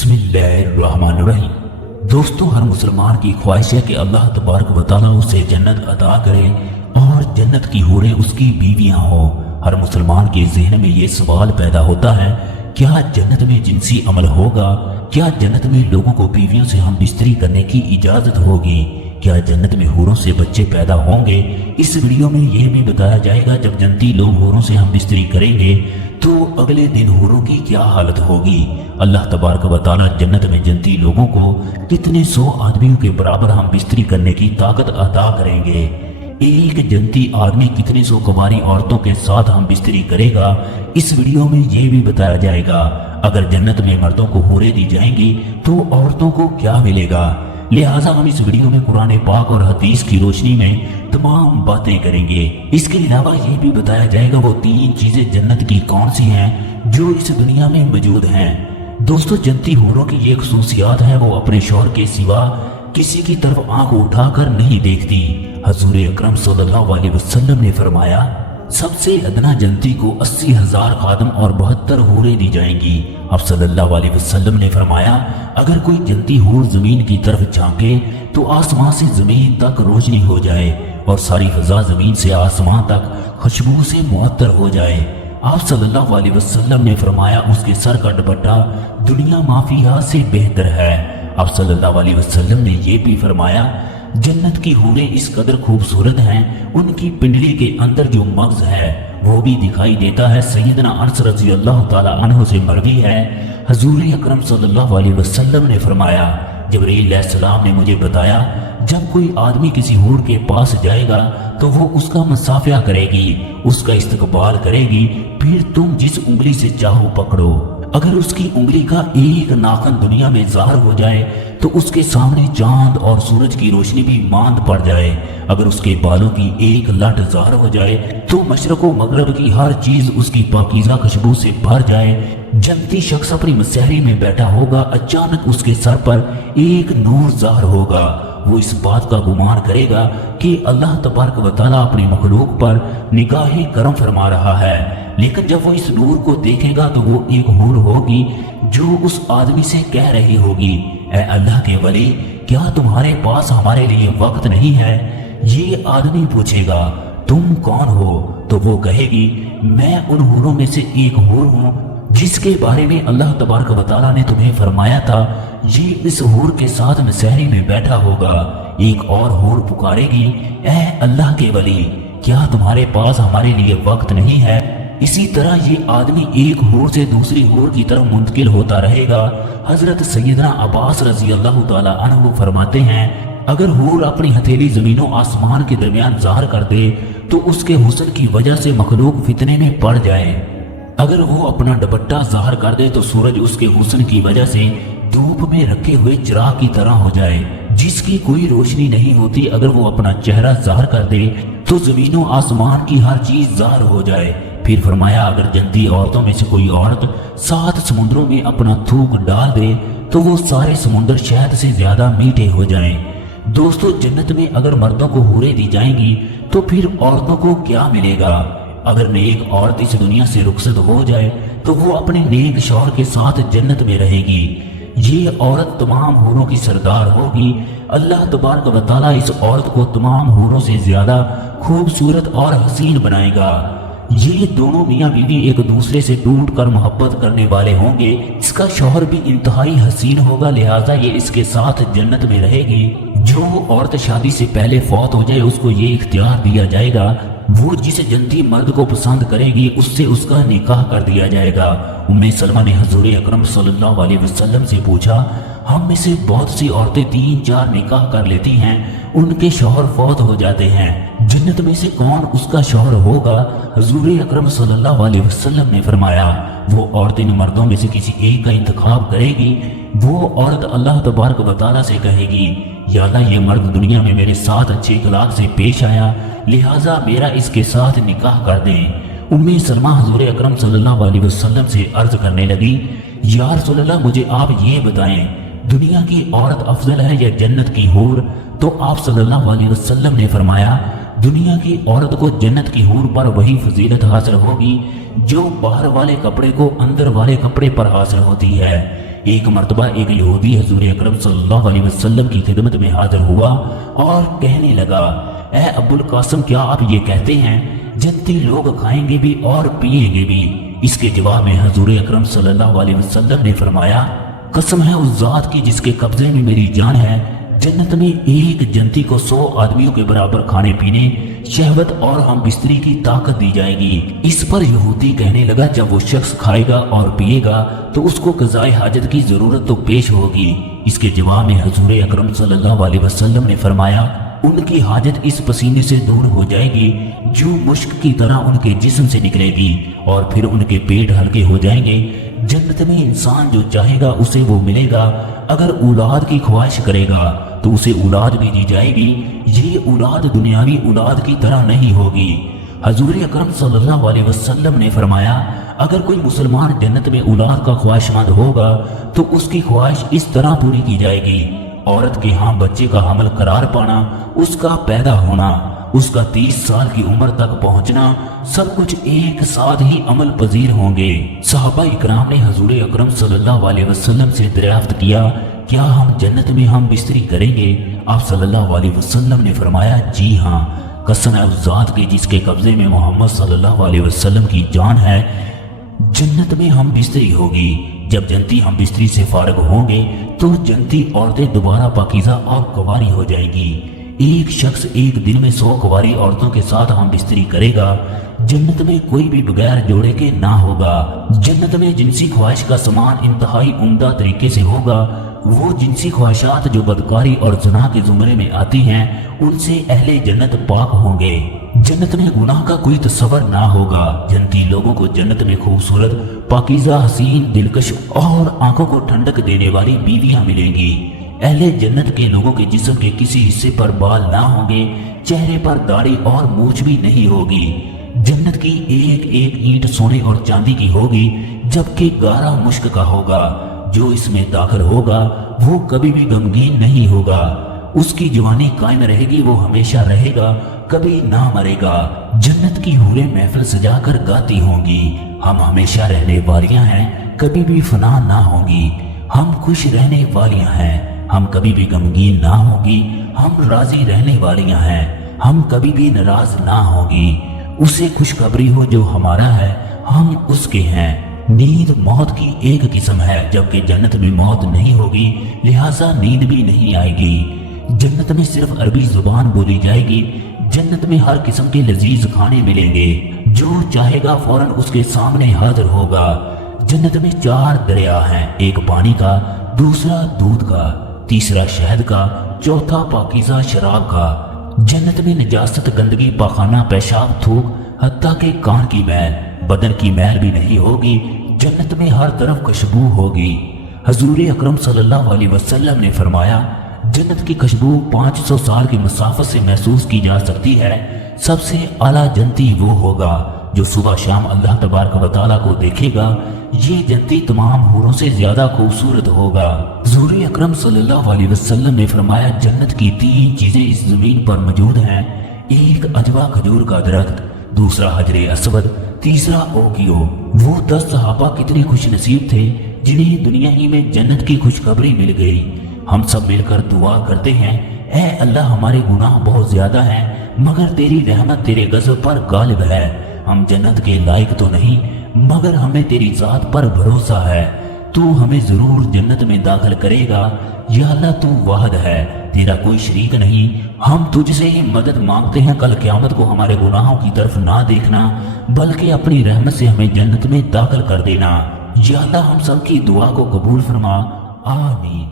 बिस्मिल्लाहिर्रहमानिर्रहीम। दोस्तों, हर मुसलमान की ख्वाहिश है कि अल्लाह तबारक व तआला उसे जन्नत अता करे और जन्नत की हूरें उसकी बीवियां हो। हर मुसलमान के ज़हन में ये सवाल पैदा होता है, क्या जन्नत में जिनसी अमल होगा? क्या जन्नत में लोगों को बीवियों से हम बिस्तरी करने की इजाज़त होगी? क्या जन्नत में हूरों से बच्चे पैदा होंगे? इस वीडियो में यह भी बताया जाएगा, जब जन्नती लोग हूरों से हम बिस्तरी करेंगे तो अगले दिन हूरों की क्या हालत होगी। अल्लाह तबारक व तआला जन्नत में जन्नती लोगों को कितने 100 आदमियों के बराबर हम बिस्तरी करने की ताकत अता करेंगे। एक जन्नती आदमी कितने 100 कुंवारी औरतों के साथ हम बिस्तरी करेगा, इस वीडियो में यह भी बताया जाएगा। अगर जन्नत में मर्दों को हूरें दी जाएंगी तो औरतों को क्या मिलेगा। लिहाजा हम इस वीडियो में कुरान पाक और हदीस की रोशनी में तमाम बातें करेंगे। इसके अलावा ये भी बताया जाएगा वो 3 चीजें जन्नत की कौन सी हैं जो इस दुनिया में मौजूद हैं। दोस्तों, जन्नती हूरों की ये खसूसियात है, वो अपने शौहर के सिवा किसी की तरफ आंख उठाकर नहीं देखती। हजूर अकरम सल्लल्लाहु अलैहि वसल्लम ने फरमाया, सबसे अदना जन्नती को 80,000 खादम और 72 हूरें दी जाएंगी। अब सल्लल्लाहु अलैहि वसल्लम ने फरमाया, अगर कोई जन्नती हूर जमीन की तरफ झांके तो आसमान से जमीन तक रोशनी हो जाए और सारी फजा जमीन से आसमान तक खुशबू से मुअत्तर हो जाए। आप सल्लल्लाहु अलैहि वसल्लम ने फरमाया, उसके सर का दुपट्टा दुनिया माफिया से बेहतर है। आप सल्लल्लाहु अलैहि वसल्लम ने यह भी फरमाया, जन्नत की हूरें इस कदर खूबसूरत हैं, उनकी पिंडली के अंदर जो मग़ज़ है वो भी दिखाई देता है। सैयदना अनस रज़ी अल्लाह ताला अन्हु से मरवी है, हजूर अकरम सल्लल्लाहु अलैहि वसल्लम ने फरमाया, जिब्रील अलैहिस्सलाम ने मुझे बताया, जब कोई आदमी किसी हूर के पास जाएगा तो वो उसका मुसाफिया करेगी, उसका इस्तकबाल करेगी, फिर तुम जिस उंगली से चाहो पकड़ो। अगर उसकी उंगली का एक नाखन दुनिया में ज़ाहिर हो जाए तो उसके सामने चांद और सूरज की रोशनी भी मांद पड़ जाए। अगर उसके बालों की एक लट ज़ाहिर हो जाए तो मशरक़ व मग़रिब की हर चीज उसकी पाकीज़ा खुशबू से भर जाए। जन्नती शख्स अपनी मसहरी में बैठा होगा, अचानक उसके सर पर एक नूर ज़ाहिर होगा। वो इस बात का गुमान करेगा कि अल्लाह तबारक व तआला अपनी मखलूक पर निगाहे करम फरमा रहा है। लेकिन जब वो इस नूर को देखेगा तो वो एक हूर होगी जो उस आदमी से कह रही होगी, ऐ अल्लाह के वली, क्या तुम्हारे पास हमारे लिए वक्त नहीं है? ये आदमी पूछेगा, तुम कौन हो? तो वो कहेगी, मैं उन हूरों में से एक हूर हूँ जिसके बारे में अल्लाह तबारक व तआला ने तुम्हें फरमाया था। ये इस हूर के साथ मसहरी में बैठा होगा। एक और हूर पुकारेगी, ऐ अल्लाह के वली, क्या तुम्हारे पास हमारे लिए वक्त नहीं है? इसी तरह ये आदमी एक हूर से दूसरी हूर की तरफ मुंतकिल होता रहेगा। हजरत सैयदना अब्बास रज़ी अल्लाह ताला अन्हु फरमाते हैं, अगर हूर अपनी हथेली जमीनों आसमान के दरमियान ज़ाहिर कर दे तो उसके हुस्न की वजह से मखलूक फितने में पड़ जाए। अगर वो अपना दुपट्टा ज़ाहिर कर दे तो सूरज उसके हुस्न की वजह से धूप में रखे हुए चिराग की तरह हो जाए जिसकी कोई रोशनी नहीं होती। अगर वो अपना चेहरा ज़ाहिर कर दे तो जमीनों आसमान की हर चीज ज़ाहिर हो जाए। फिर फरमाया, अगर जन्नती औरतों में से कोई औरत 7 समुद्रों में अपना थूक डाल दे तो वो सारे समुद्र शहद से ज्यादा मीठे हो जाएं। दोस्तों, जन्नत में अगर मर्दों को हूरें दी जाएंगी तो फिर औरतों को क्या मिलेगा? अगर नेक औरत इस दुनिया से रुखसत हो जाए तो वो अपने नेक शौहर के साथ जन्नत में रहेगी। ये औरत तमाम हूरों की सरदार होगी। अल्लाह तबारक व तआला इस औरत को तमाम हूरों से ज्यादा खूबसूरत और हसीन बनाएगा। ये दोनों मियाँ बीवी एक दूसरे से टूट कर मोहब्बत करने वाले होंगे। इसका शौहर भी इंतहाई हसीन होगा, लिहाजा ये इसके साथ जन्नत में रहेगी। जो औरत शादी से पहले फौत हो जाए उसको ये इख्तियार दिया जाएगा, वो जिस जन्नती मर्द को पसंद करेगी उससे उसका निकाह कर दिया जाएगा। उम्मे सलमा ने हजूर अकरम सल्लल्लाहु अलैहि वसल्लम से पूछा, हम में से बहुत सी औरतें 3-4 निकाह कर लेती हैं, उनके शौहर फौत हो जाते हैं, जन्नत में से कौन उसका शौहर होगा? हजूर अकरम सल्लल्लाहु अलैहि वसल्लम ने फरमाया, वो औरत इन मर्दों में से किसी एक का इंतखाब करेगी। वो औरत अल्लाह तबारक व तआला से कहेगी, या अल्लाह, ये मर्द दुनिया में मेरे साथ अच्छे अखलाक से पेश आया, लिहाजा मेरा इसके साथ निकाह कर दें। उम्मे सलमा हजूर अकरम सल्लल्लाहु अलैहि वसल्लम से अर्ज करने लगी, या रसूलल्लाह, मुझे आप ये बताएं, दुनिया की औरत अफजल है या जन्नत की हूर? तो आप सल्लल्लाहु अलैहि वसल्लम ने फरमाया, दुनिया की औरत को जन्नत की हूर पर वही फजीलत हासिल होगी जो बाहर वाले कपड़े को अंदर वाले कपड़े पर हासिल होती है। ایک مرتبہ ایک یہودی حضور اکرم صلی اللہ علیہ وسلم کی خدمت میں حاضر ہوا اور کہنے لگا، اے ابو القاسم، کیا آپ یہ کہتے ہیں جنتی لوگ کھائیں گے بھی اور پیئیں گے بھی؟ اس کے جواب میں حضور اکرم صلی اللہ علیہ وسلم نے فرمایا، قسم ہے اس ذات کی جس کے قبضے میں میری جان ہے، جنت میں ایک جنتی کو 100 آدمیوں کے برابر کھانے پینے، شہوت اور ہم بستری کی طاقت دی جائے گی۔ اس پر یہودی کہنے لگا، جب وہ شخص کھائے گا اور پیے گا تو اس کو قضائے حاجت کی ضرورت تو پیش ہوگی۔ اس کے جواب میں حضور اکرم صلی اللہ علیہ وسلم نے فرمایا، ان کی حاجت اس پسینے سے دور ہو جائے گی جو مشک کی طرح ان کے جسم سے نکلے گی، اور پھر ان کے پیٹ ہلکے ہو جائیں گے۔ جنت میں انسان جو چاہے گا اسے وہ ملے گا، اگر اولاد کی خواہش کرے گا تو اسے اولاد بھی دی جائے گی۔ یہ اولاد دنیاوی اولاد کی طرح نہیں ہوگی۔ حضور اکرم صلی اللہ علیہ وسلم نے فرمایا، اگر کوئی مسلمان جنت میں اولاد کا خواہش مند ہوگا تو اس کی خواہش اس طرح پوری کی جائے گی، عورت کے ہاں بچے کا حمل قرار پانا، اس کا پیدا ہونا، اس کا 30 سال کی عمر تک پہنچنا، سب کچھ ایک ساتھ ہی عمل پذیر ہوں گے۔ صحابہ اکرام نے حضور اکرم صلی اللہ علیہ وسلم سے دریافت کیا، کیا ہم جنت میں ہم بستری کریں گے؟ آپ صلی اللہ علیہ وسلم نے فرمایا، جی ہاں، قسم ہے اس ذات کی جس کے قبضے میں محمد صلی اللہ علیہ وسلم کی جان ہے، جنت میں ہم بستری ہوگی۔ جب جنتی ہم بستری سے فارغ ہوں گے تو جنتی عورتیں دوبارہ پاکیزہ اور کنواری ہو جائیں گی۔ ایک شخص ایک دن میں 100 کنواری عورتوں کے ساتھ ہم بستری کرے گا۔ جنت میں کوئی بھی بغیر جوڑے کے نہ ہوگا۔ جنت میں جنسی خواہش کا سامان انتہائی عمدہ طریقے سے ہوگا۔ وہ جنسی خواہشات جو بدکاری اور زنا کے زمرے میں آتی ہیں ان سے اہل جنت پاک ہوں گے۔ جنت میں گناہ کا کوئی تصور نہ ہوگا۔ جنتی لوگوں کو جنت میں خوبصورت، پاکیزہ، حسین، دلکش اور آنکھوں کو ٹھنڈک دینے والی بیویاں ملیں گی۔ اہل جنت کے لوگوں کے جسم کے کسی حصے پر بال نہ ہوں گے، چہرے پر داڑھی اور مونچھ بھی نہیں ہوگی۔ جنت کی ایک ایک اینٹ سونے اور چاندی کی ہوگی، جبکہ گارا مشک کا ہوگا۔ جو اس میں داخل ہوگا وہ کبھی بھی غمگین نہیں ہوگا۔ اس کی جوانی قائم رہے گی، وہ ہمیشہ رہے گا، کبھی نہ مرے گا۔ جنت کی حوریں محفل سجا کر گاتی ہوں گی، ہم ہمیشہ رہنے والیاں ہیں، کبھی بھی فنا نہ ہوں گی۔ ہم خوش رہنے والیاں ہیں، ہم کبھی بھی غمگین نہ ہوں گی۔ ہم راضی رہنے والیاں ہیں، ہم کبھی بھی ناراض نہ ہوں گی۔ اسے خوشخبری ہو جو ہمارا ہے، ہم اس کے ہیں۔ نیند موت کی ایک قسم ہے، جبکہ جنت میں موت نہیں ہوگی، لہٰذا نیند بھی نہیں آئے گی۔ جنت میں صرف عربی زبان بولی جائے گی۔ جنت میں ہر قسم کے لذیذ کھانے ملیں گے، جو چاہے گا فوراً اس کے سامنے حاضر ہوگا۔ جنت میں 4 دریا ہیں، ایک پانی کا، دوسرا دودھ کا، تیسرا شہد کا، چوتھا پاکیزہ شراب کا۔ جنت میں نجاست، گندگی، پاخانہ، پیشاب، تھوک، حتیٰ کہ کان کی میل، بدن کی میل بھی نہیں ہوگی۔ جنت میں ہر طرف خوشبو ہوگی۔ حضور اکرم صلی اللہ علیہ وسلم نے فرمایا، جنت کی خوشبو 500 سال کی مسافت سے محسوس کی جا سکتی ہے۔ سب سے اعلیٰ جنتی وہ ہوگا جو صبح شام اللہ تبارک و تعالیٰ کو دیکھے گا۔ یہ جنتی تمام حوروں سے زیادہ خوبصورت ہوگا۔ حضور اکرم صلی اللہ علیہ وسلم نے فرمایا، جنت کی 3 چیزیں اس زمین پر موجود ہیں، ایک عجوا کھجور کا درخت، دوسرا حجر اسود، تیسرا اوکیو۔ وہ 10 صحابہ کتنے خوش نصیب تھے جنہیں دنیا ہی میں جنت کی خوشخبری مل گئی۔ ہم سب مل کر دعا کرتے ہیں، اے اللہ، ہمارے گناہ بہت زیادہ ہیں مگر تیری رحمت تیرے غضب پر غالب ہے۔ ہم جنت کے لائق تو نہیں مگر ہمیں تیری ذات پر بھروسہ ہے، تو ہمیں ضرور جنت میں داخل کرے گا۔ یا اللہ، تو واحد ہے، تیرا کوئی شریک نہیں۔ ہم تجھ سے ہی مدد مانگتے ہیں، کل قیامت کو ہمارے گناہوں کی طرف نہ دیکھنا بلکہ اپنی رحمت سے ہمیں جنت میں داخل کر دینا۔ یا اللہ، ہم سب کی دعا کو قبول فرما، آمین۔